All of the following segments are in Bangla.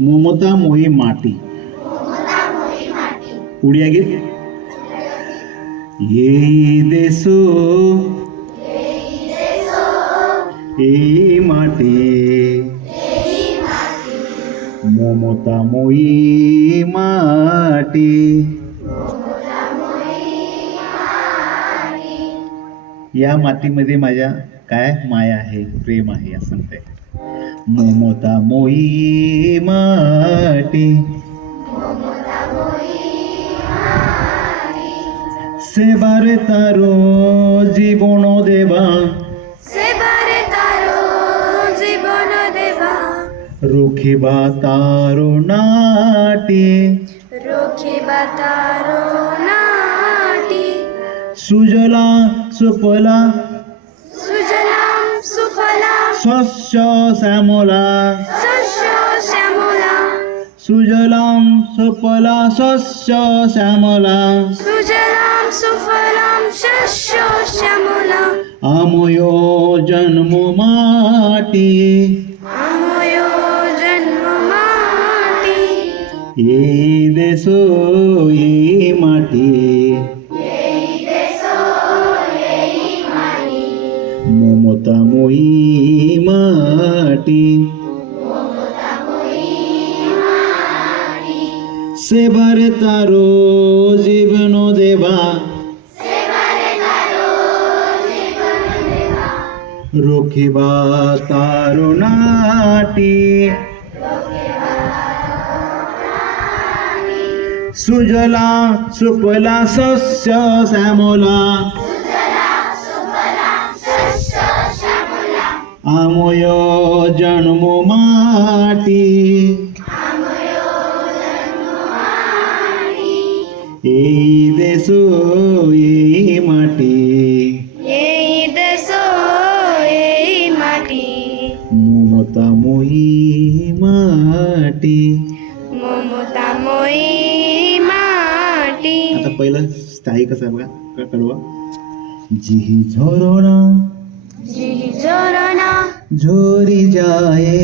মমতাময়ী মাটি উড়িয়া গীত এই দেশ এই মাটি মমতাময়ী माटी या मातीमध्ये माझ्या काय माया आहे प्रेम आहे असं सांगते মমতা মমতাময়ী মাটি সেবারে তার জীবন দেবা। সেবারে তার জীবন দেবা। রুখিবা তার নাটি। রুখিবা তার নাটি। সুজলা সুফলা শস্য শ্যামলা শস্য শ্যামলা সুজলাম সুফলা শস্য শ্যামলা সুজলাম সুফলাম শস্য শ্যামলা আময় জন্ম মাটি আময় জন্ম মাটি এই দেশ সেবারে তারো জীবন দেবা রখিবা তারো নাটি সুজলা সুফলা শস্য শ্যামলা আময় জন্ম মাটি এই দেশ এই মাটি এই দেশ এই মাটি মমতাময়ী মাটি মমতাময়ী মাটি आता पहिलं स्थायी कसं आहे बघा क- कडवा जिही झोरोना जिहि ঝরনা झोरी जाए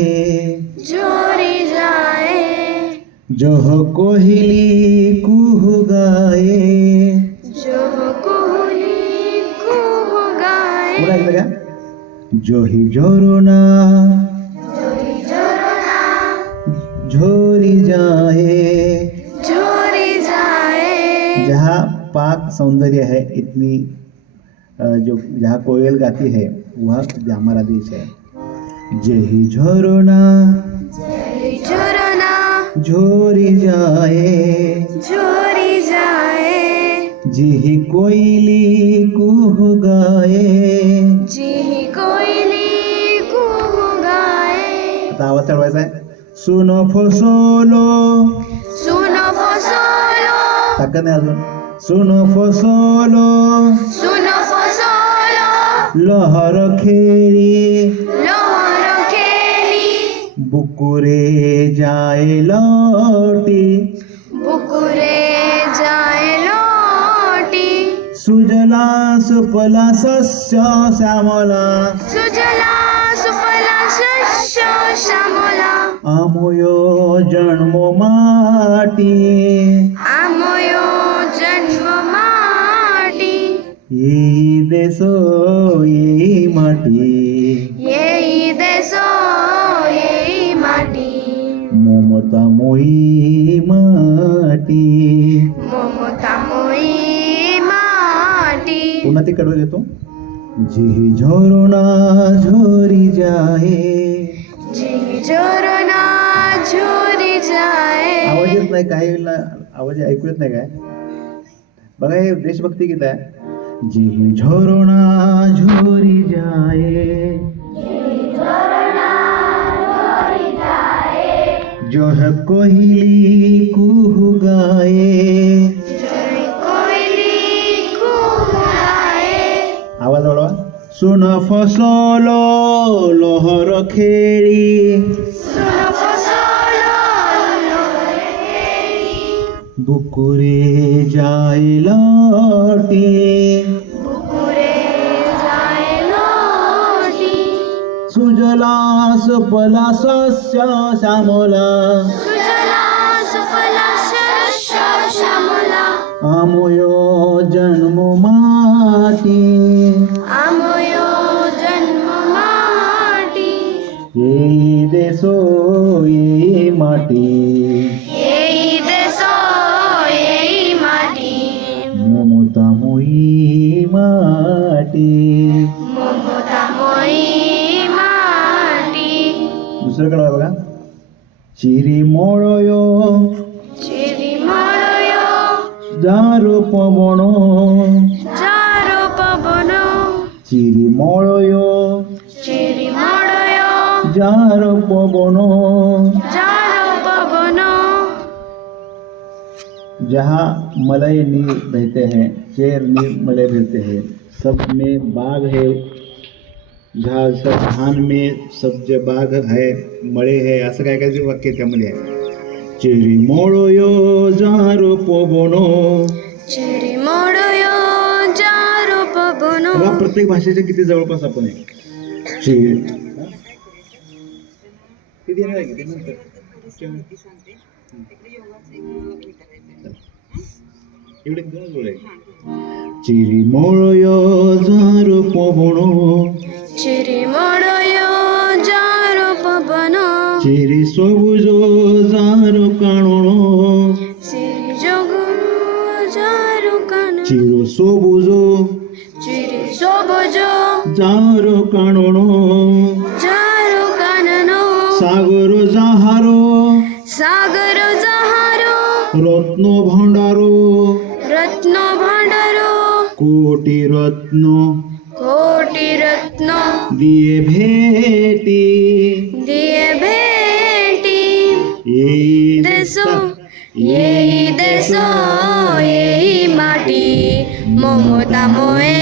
जह कोहली कुह गाए। जह कोहली कुह झोरी जाए। झोरी जाए। जहाँ पाक सौंदर्य है इतनी जो जहाँ कोयल गाती है वह हमारा देश है। जही झोरना ঝরি যায়। ঝরি যায়। জিহি কইলি কুহ গায়ে। জিহি কইলি কুহ গায়ে। দাওয়াত চড়াই যায় সুনো ফসলো। সুনো ফসলো। তাকানে আজুন সুনো ফসলো। সুনো ফসলো। লহর খেরি বুকুরে যায় লটি। বুকুরে যায় লটি। সুজলা সুফলা শস্য শ্যামলা। সুজলা সুফলা শস্য শ্যামলা। আময় জন্ম মাটি। আময় জন্ম মাটি। এই দেশ এই মাটি। এই মমতাময়ী মাটি মমতাময়ী মাটি पुन्हा ते कडवं घेतो जी झोरोना झोरी जाए जिहि ঝরনা ঝরে যায় आवाज येत नाही काही वेळेला आवाज ऐकू येत नाही काय बघा हे देशभक्ती गीत आहे जी झोरोना झोरी जाए জহ কহিলি কুহু গায়ে। আওয়াজ বলো। সুন ফসল লহর খেড়ি। বুকুরে যাইল টিয়ে सुफला सस्य श्यामला सुजला सुफला शस्य श्यामला आमयो जन्म माटी आमयो जन्म माटी এই দেশো এই মাটি दुसरीकडे बघा. चिरिमोळयो চিরিমলয় दारू पवणो चिरी পবন चिरी চিরিমলয় জারু पवणो চারু পবন जहाँ मलय नीर बहते हैं शेर नीर मलय बहते हैं सब में बाघ है झालसाधान में सब्ज बाग है मळे है असं काय काय वाक्य त्यामध्ये आहे यो जारो पोबोनो। यो जारो पोबोनो। बघा प्रत्येक भाषेच्या किती जवळपास आपण आहे चिर। किती येणार आहे किती नंतर एवढे दोन गोळे चिरिमोळयो जारो पोबोनो। চিরি মোড়য় যার পবন চিরিমলয় যার পবন চিরি সবুজ যার কানন চিরি যোগ যার কান চির সবুজ চিরি সবুজ যার কানন যার কানন সাগর যাহার সাগর যাহার রত্ন ভণ্ডার রত্ন ভাণ্ডার কোটি রত্ন কোটি রত্ন দিয়ে ভেটি। দিয়ে ভেটি। এই দেশ এই দেশ এই মাটি। মমতাময়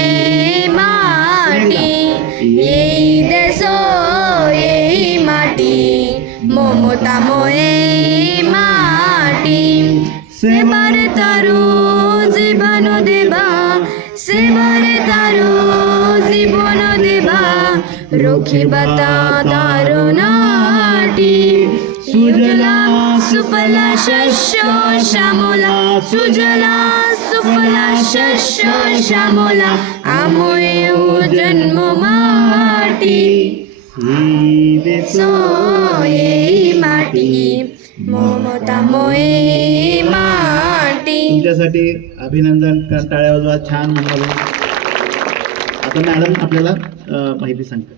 মাটি। এই দেশ এই মাটি। মমতাময় মাটি। সেবার তারু क्षिपता तारुणाटी सुजला सुफला शस्यो श्यामोला सुजला सुफला शस्यो श्यामोला आमोयेऊ जन्म माटी सोये माटी ममता मोये माटी. तुमच्यासाठी अभिनंदन टाळ्या वाजवा छान म्हणाले आता मॅडम आपल्याला माहिती सांगतात.